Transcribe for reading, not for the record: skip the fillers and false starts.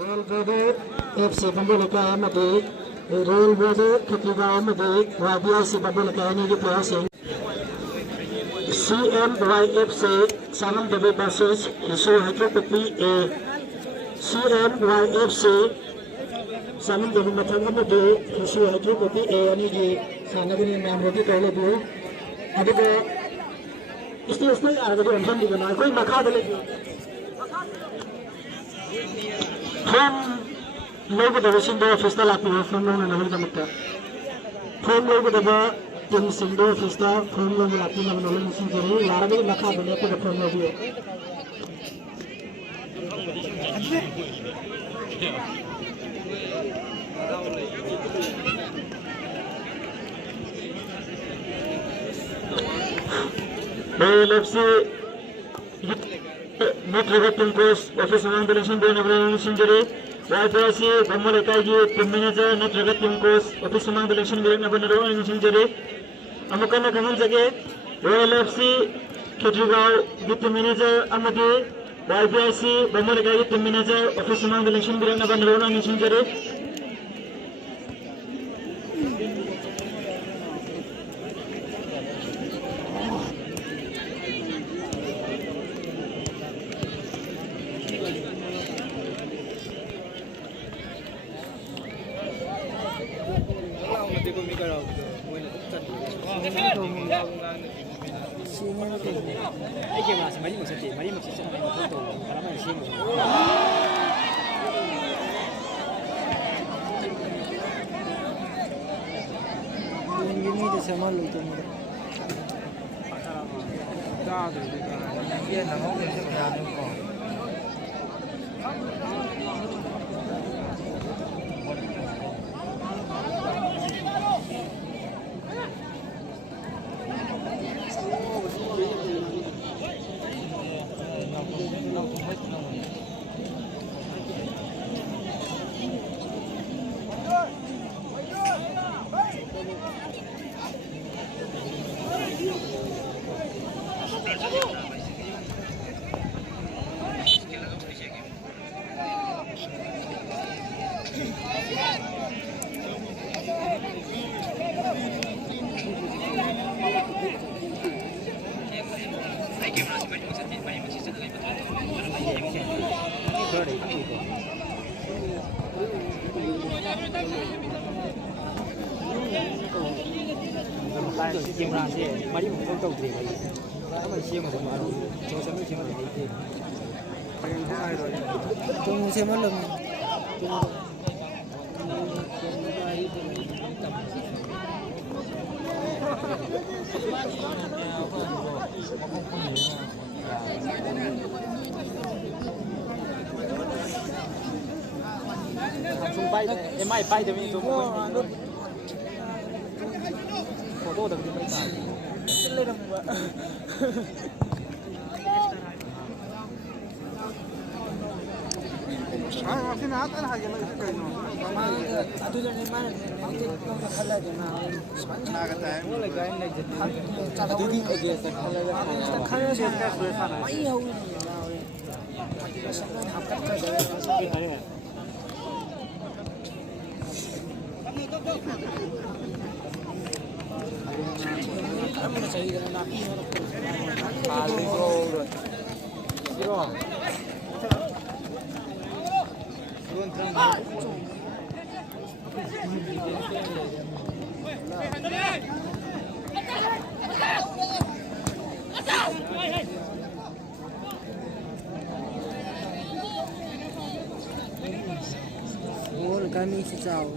Royal Body FC Bambulaka Amadi, Royal Body Katriga Amadi, YBIC Bambulaka any players in CMYFC Sanam Devi Basis, Hisu Hydropathy A CMYFC Sanam Devi Matangama, Hisu Hydropathy A and Sanagari Namrati Tolabu. Adigo is the snake are the one hundred and I go in Macadali. From logo the Sindo Fista Lapi from Lone and America. From logo the bar, Tim Sindo Fista, from Lone Latin and Nolan Singeri, Larabi Macadali from Novio. Royal FC not regretting course office among the nation being a injury. YPC, Bamalakaji, the manager, not regretting course office among the nation being a injury. Amakana Kamanzage, Royal FC, Ketrigao, with the manager, Amadi, YPC, Bamalakaji, the manager, office among the nation being a injury. Mai pai de mim, tô com foto da minha mãe. في نهار أنا حاجة ما يسكتون. ما أدري أنا ما أنت كم خلا جماعة. ولا قاين لك جد. أدري أجي خلا خلا شيء ما يهون. Kamu nak cari dengan nabi orang. Paling bro. Bro. Oh, kami sejauh.